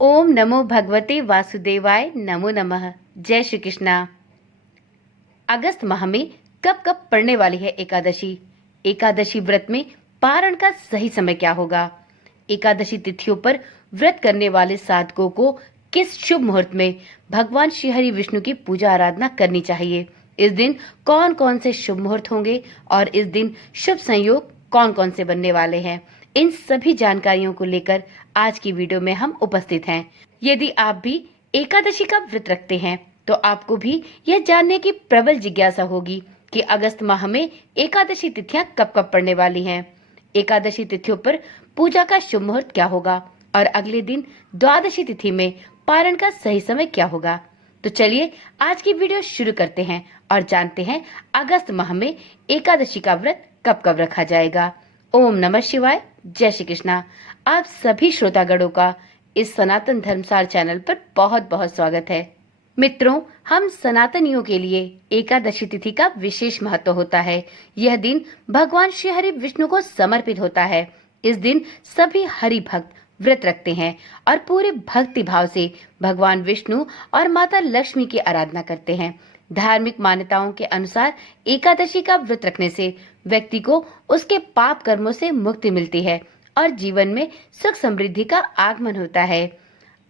ओम नमो भगवते वासुदेवाय नमो नमः। जय श्री कृष्णा। अगस्त माह में कब कब पड़ने वाली है एकादशी? एकादशी व्रत में पारण का सही समय क्या होगा? एकादशी तिथियों पर व्रत करने वाले साधकों को किस शुभ मुहूर्त में भगवान श्री हरि विष्णु की पूजा आराधना करनी चाहिए? इस दिन कौन कौन से शुभ मुहूर्त होंगे और इस दिन शुभ संयोग कौन कौन से बनने वाले हैं? इन सभी जानकारियों को लेकर आज की वीडियो में हम उपस्थित हैं। यदि आप भी एकादशी का व्रत रखते हैं तो आपको भी यह जानने की प्रबल जिज्ञासा होगी कि अगस्त माह में एकादशी तिथियां कब कब पड़ने वाली हैं। एकादशी तिथियों पर पूजा का शुभ मुहूर्त क्या होगा और अगले दिन द्वादशी तिथि में पारण का सही समय क्या होगा? तो चलिए आज की वीडियो शुरू करते हैं और जानते हैं अगस्त माह में एकादशी का व्रत कब कब रखा जाएगा। ओम नमः शिवाय। जय श्री कृष्णा। आप सभी श्रोतागणों का इस सनातन धर्मसार चैनल पर बहुत बहुत स्वागत है। मित्रों, हम सनातनियों के लिए एकादशी तिथि का विशेष महत्व होता है। यह दिन भगवान श्री हरि विष्णु को समर्पित होता है। इस दिन सभी हरि भक्त व्रत रखते हैं और पूरे भक्ति भाव से भगवान विष्णु और माता लक्ष्मी की आराधना करते हैं। धार्मिक मान्यताओं के अनुसार एकादशी का व्रत रखने से व्यक्ति को उसके पाप कर्मों से मुक्ति मिलती है और जीवन में सुख समृद्धि का आगमन होता है।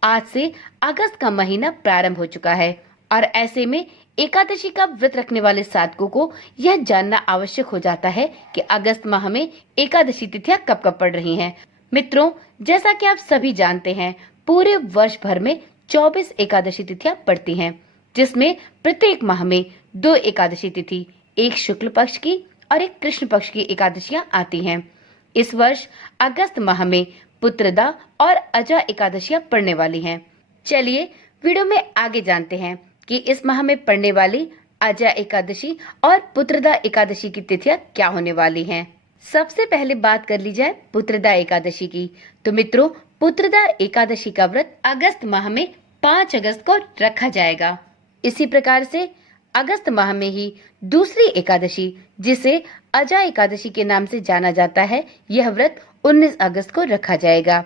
आज से अगस्त का महीना प्रारंभ हो चुका है और ऐसे में एकादशी का व्रत रखने वाले साधकों को यह जानना आवश्यक हो जाता है कि अगस्त माह में एकादशी तिथियां कब कब पड़ रही हैं। मित्रों, जैसा कि आप सभी जानते हैं, पूरे वर्ष भर में 24 एकादशी तिथियां पड़ती हैं, जिसमें प्रत्येक माह में 2 एकादशी तिथि, एक शुक्ल पक्ष की और एक कृष्ण पक्ष की एकादशियां आती हैं। इस वर्ष अगस्त माह में पुत्रदा और अजा एकादशियां पड़ने वाली हैं। चलिए वीडियो में आगे जानते हैं कि इस माह में पड़ने वाली अजा एकादशी और पुत्रदा एकादशी की तिथियां क्या होने वाली हैं। सबसे पहले बात कर ली जाए पुत्रदा एकादशी की। तो मित्रों, पुत्रदा एकादशी का व्रत अगस्त माह में 5 अगस्त को रखा जाएगा। इसी प्रकार से अगस्त माह में ही दूसरी एकादशी, जिसे अजा एकादशी के नाम से जाना जाता है, यह व्रत 19 अगस्त को रखा जाएगा।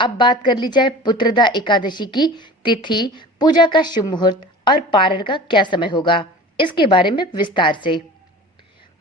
अब बात कर ली जाए पुत्रदा एकादशी की तिथि, पूजा का शुभ मुहूर्त और पारण का क्या समय होगा, इसके बारे में विस्तार से।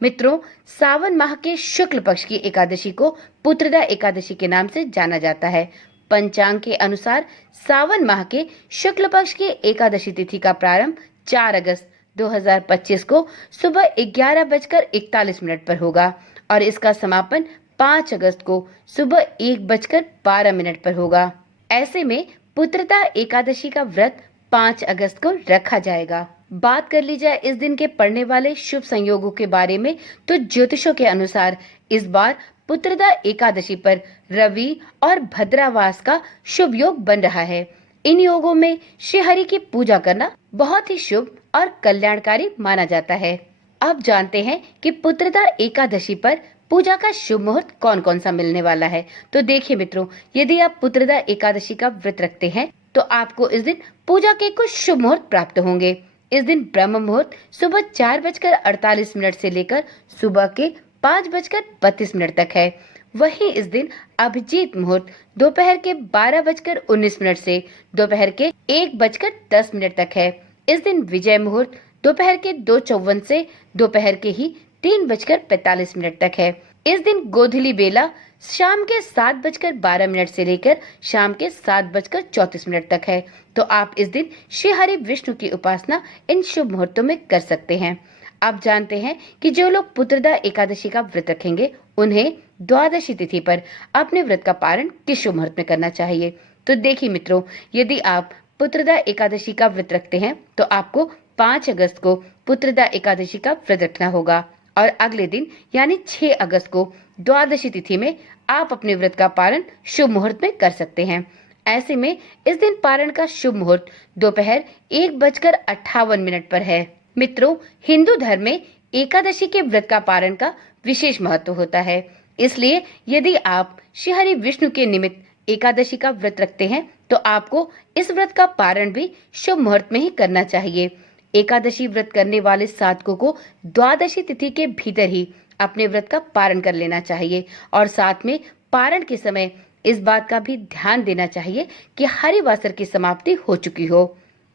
मित्रों, सावन माह के शुक्ल पक्ष की एकादशी को पुत्रदा एकादशी के नाम से जाना जाता है। पंचांग के अनुसार सावन माह के शुक्ल पक्ष की एकादशी तिथि का प्रारंभ 4 अगस्त 2025 को सुबह 11:41 पर होगा और इसका समापन 5 अगस्त को सुबह 1:12 पर होगा। ऐसे में पुत्रदा एकादशी का व्रत 5 अगस्त को रखा जाएगा। बात कर ली जाए इस दिन के पड़ने वाले शुभ संयोगों के बारे में, तो ज्योतिषों के अनुसार इस बार पुत्रदा एकादशी पर रवि और भद्रावास का शुभ योग बन रहा है। इन योगों में श्री हरि की पूजा करना बहुत ही शुभ और कल्याणकारी माना जाता है। अब जानते हैं कि पुत्रदा एकादशी पर पूजा का शुभ मुहूर्त कौन कौन सा मिलने वाला है। तो देखिए मित्रों, यदि आप पुत्रदा एकादशी का व्रत रखते हैं तो आपको इस दिन पूजा के कुछ शुभ मुहूर्त प्राप्त होंगे। इस दिन ब्रह्म मुहूर्त सुबह 4:48 से लेकर सुबह के 5:32 तक है। वहीं इस दिन अभिजीत मुहूर्त दोपहर के 12:19 से दोपहर के 1:10 तक है। इस दिन विजय मुहूर्त दोपहर के 2:54 से दोपहर के ही 3:45 तक है। इस दिन गोधूली बेला शाम के 7:12 से लेकर शाम के 7:34 तक है। तो आप इस दिन श्री हरि विष्णु की उपासना इन शुभ मुहूर्तों में कर सकते हैं। आप जानते हैं कि जो लोग पुत्रदा एकादशी का व्रत रखेंगे, उन्हें द्वादशी तिथि पर अपने व्रत का पारण किस शुभ मुहूर्त में करना चाहिए। तो देखिए मित्रों, यदि आप पुत्रदा एकादशी का व्रत रखते हैं तो आपको 5 अगस्त को पुत्रदा एकादशी का व्रत रखना होगा और अगले दिन यानी 6 अगस्त को द्वादशी तिथि में आप अपने व्रत का पारण शुभ मुहूर्त में कर सकते हैं। ऐसे में इस दिन पारण का शुभ मुहूर्त दोपहर 1:58 पर है। मित्रों, हिंदू धर्म में एकादशी के व्रत का पारण का विशेष महत्व होता है। इसलिए यदि आप श्री हरि विष्णु के निमित्त एकादशी का व्रत रखते हैं तो आपको इस व्रत का पारण भी शुभ मुहूर्त में ही करना चाहिए। एकादशी व्रत करने वाले साधकों को द्वादशी तिथि के भीतर ही अपने व्रत का पारण कर लेना चाहिए और साथ में पारण के समय इस बात का भी ध्यान देना चाहिए कि हरिवासर की समाप्ति हो चुकी हो।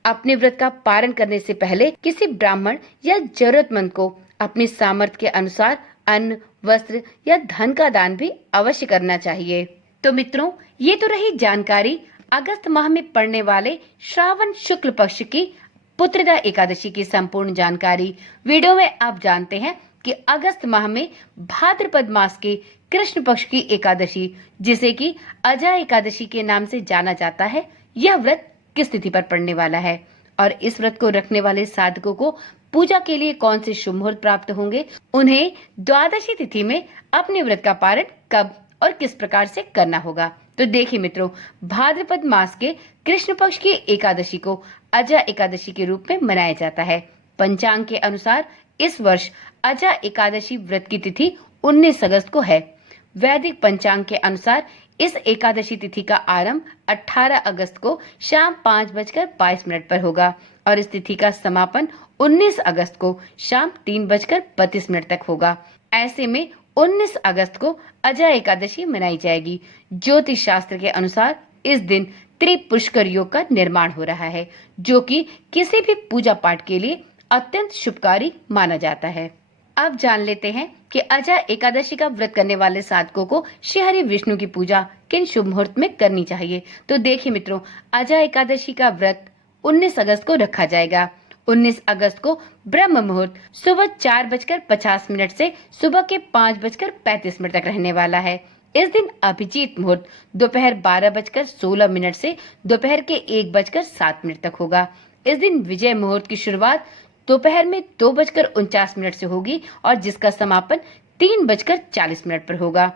अपने व्रत का पारण करने से पहले किसी ब्राह्मण या जरूरतमंद को अपनी सामर्थ्य के अनुसार अन्न, वस्त्र या धन का दान भी अवश्य करना चाहिए। तो मित्रों, ये तो रही जानकारी अगस्त माह में पड़ने वाले श्रावण शुक्ल पक्ष की पुत्रदा एकादशी की संपूर्ण जानकारी। वीडियो में आप जानते हैं कि अगस्त माह में भाद्रपद मास के कृष्ण पक्ष की एकादशी, जिसे कि अजा एकादशी के नाम से जाना जाता है, यह व्रत किस तिथि पर पड़ने वाला है और इस व्रत को रखने वाले साधकों को पूजा के लिए कौन से शुभ मुहूर्त प्राप्त होंगे, उन्हें द्वादशी तिथि में अपने व्रत का पारण कब और किस प्रकार से करना होगा। तो देखिए मित्रों, भाद्रपद मास के कृष्ण पक्ष की एकादशी को अजा एकादशी के रूप में मनाया जाता है। पंचांग के अनुसार इस वर्ष अजा एकादशी व्रत की तिथि 19 अगस्त को है। वैदिक पंचांग के अनुसार इस एकादशी तिथि का आरंभ 18 अगस्त को शाम 5:22 पर होगा और इस तिथि का समापन 19 अगस्त को शाम 3:32 तक होगा। ऐसे में 19 अगस्त को अजा एकादशी मनाई जाएगी। ज्योतिष शास्त्र के अनुसार इस दिन त्रिपुष्कर योग का निर्माण हो रहा है, जो कि किसी भी पूजा पाठ के लिए अत्यंत शुभकारी माना जाता है। अब जान लेते हैं कि अजा एकादशी का व्रत करने वाले साधकों को श्री हरि विष्णु की पूजा किन शुभ मुहूर्त में करनी चाहिए। तो देखिए मित्रों, अजा एकादशी का व्रत 19 अगस्त को रखा जाएगा। 19 अगस्त को ब्रह्म मुहूर्त सुबह 4:50 से सुबह के 5:35 तक रहने वाला है। इस दिन अभिजीत मुहूर्त दोपहर 12:16 से दोपहर के 1:07 तक होगा। इस दिन विजय मुहूर्त की शुरुआत दोपहर में 2:49 से होगी और जिसका समापन 3:40 पर होगा।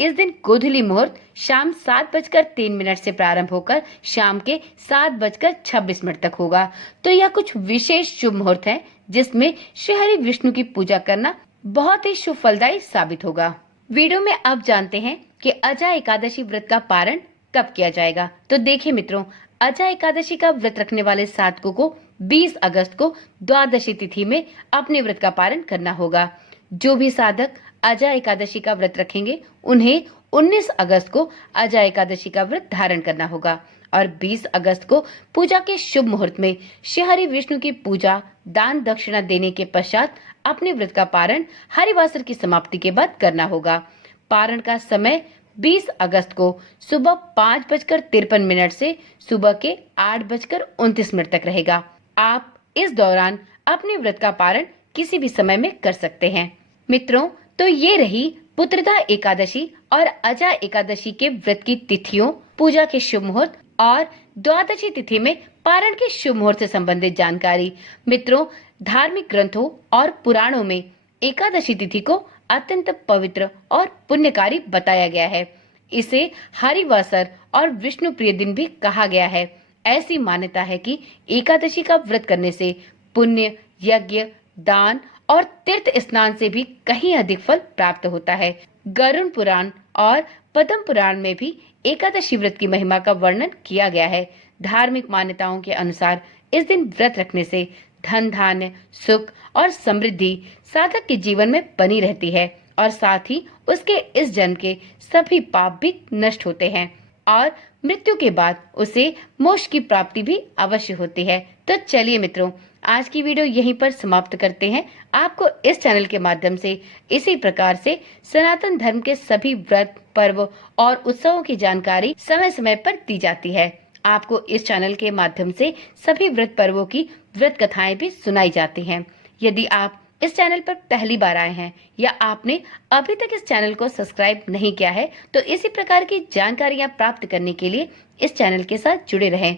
इस दिन गोधूली मुहूर्त शाम 7:03 से प्रारंभ होकर शाम के 7:26 तक होगा। तो यह कुछ विशेष शुभ मुहूर्त हैं, जिसमें श्री हरि विष्णु की पूजा करना बहुत ही शुभ फलदायी साबित होगा। वीडियो में अब जानते हैं कि अजा एकादशी व्रत का पारण कब किया जाएगा। तो देखिए मित्रों, अजा एकादशी का व्रत रखने वाले साधकों को 20 अगस्त को द्वादशी तिथि में अपने व्रत का पारण करना होगा। जो भी साधक अजा एकादशी का व्रत रखेंगे, उन्हें 19 अगस्त को अजा एकादशी का व्रत धारण करना होगा और 20 अगस्त को पूजा के शुभ मुहूर्त में श्री हरि विष्णु की पूजा, दान दक्षिणा देने के पश्चात अपने व्रत का पारण हरिवासर की समाप्ति के बाद करना होगा। पारण का समय 20 अगस्त को सुबह 5:53 से सुबह के 8:29 तक रहेगा। आप इस दौरान अपने व्रत का पारण किसी भी समय में कर सकते हैं। मित्रों, तो ये रही पुत्रदा एकादशी और अजा एकादशी के व्रत की तिथियों, पूजा के शुभ मुहूर्त और द्वादशी तिथि में पारण के शुभ मुहूर्त से संबंधित जानकारी। मित्रों, धार्मिक ग्रंथों और पुराणों में एकादशी तिथि को अत्यंत पवित्र और पुण्यकारी बताया गया है। इसे हरिवासर और विष्णु प्रिय दिन भी कहा गया है। ऐसी मान्यता है कि एकादशी का व्रत करने से पुण्य, यज्ञ, दान और तीर्थ स्नान से भी कहीं अधिक फल प्राप्त होता है। गरुड़ पुराण और पद्म पुराण में भी एकादशी व्रत की महिमा का वर्णन किया गया है। धार्मिक मान्यताओं के अनुसार इस दिन व्रत रखने से धन धान्य, सुख और समृद्धि साधक के जीवन में बनी रहती है और साथ ही उसके इस जन्म के सभी पाप भी नष्ट होते हैं और मृत्यु के बाद उसे मोक्ष की प्राप्ति भी अवश्य होती है। तो चलिए मित्रों, आज की वीडियो यहीं पर समाप्त करते हैं। आपको इस चैनल के माध्यम से इसी प्रकार से सनातन धर्म के सभी व्रत, पर्व और उत्सवों की जानकारी समय समय पर दी जाती है। आपको इस चैनल के माध्यम से सभी व्रत पर्वों की व्रत कथाएं भी सुनाई जाती हैं। यदि आप इस चैनल पर पहली बार आए हैं या आपने अभी तक इस चैनल को सब्सक्राइब नहीं किया है, तो इसी प्रकार की जानकारियां प्राप्त करने के लिए इस चैनल के साथ जुड़े रहें।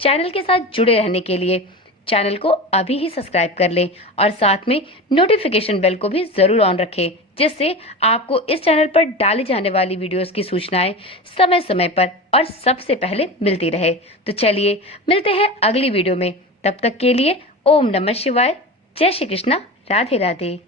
चैनल के साथ जुड़े रहने के लिए चैनल को अभी ही सब्सक्राइब कर लें और साथ में नोटिफिकेशन बेल को भी जरूर ऑन रखें, जिससे आपको इस चैनल पर डाली जाने वाली वीडियोस की सूचनाएं समय समय पर और सबसे पहले मिलती रहे। तो चलिए मिलते हैं अगली वीडियो में। तब तक के लिए ओम नमः शिवाय, जय श्री कृष्णा, राधे राधे।